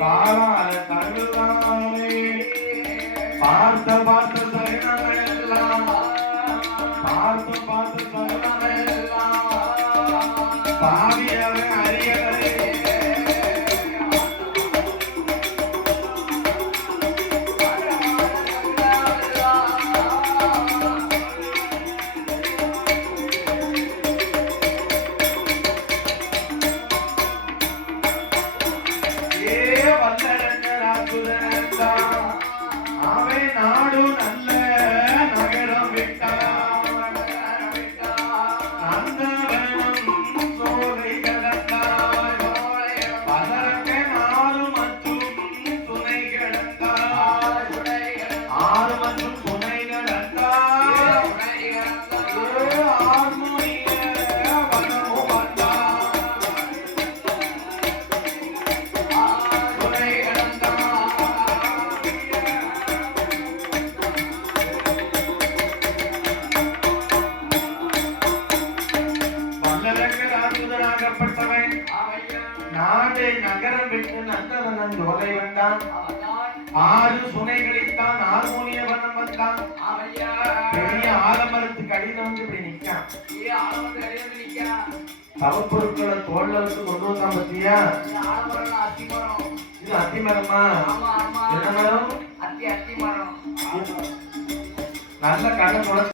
காலால தழுவானே பார்த்த பார்த்த தருணமெல்லாம் பார்த்த பார்த்த தருணமெல்லாம் பாவியவன் அறியவரே அவை நாடு நல்ல நகரம் விட்டான் நந்தவனம் சோலை கடந்தாய் அதற்கு நாடு மற்றும் துணை கிடந்தாய் ஆறு மற்றும் துணை கிடந்தாய் ஆர்மோனிய வனமும் வந்தான் துணை நாடை நகரம் விட்டு நந்தவனன் ஜோலை வந்தான் ஆறு சுனைகளித்தான் ஹார்மோனிய வனம் வந்தான் பெரிய ஆலமரத்துக்கு அடியில வந்து இப்படி நிக்கான் தவப்பொருட்களை தோல்ல வச்சு கொண்டு வந்தான் பத்தியா இது அத்திமரமா என்ன மரம் நல்ல கடை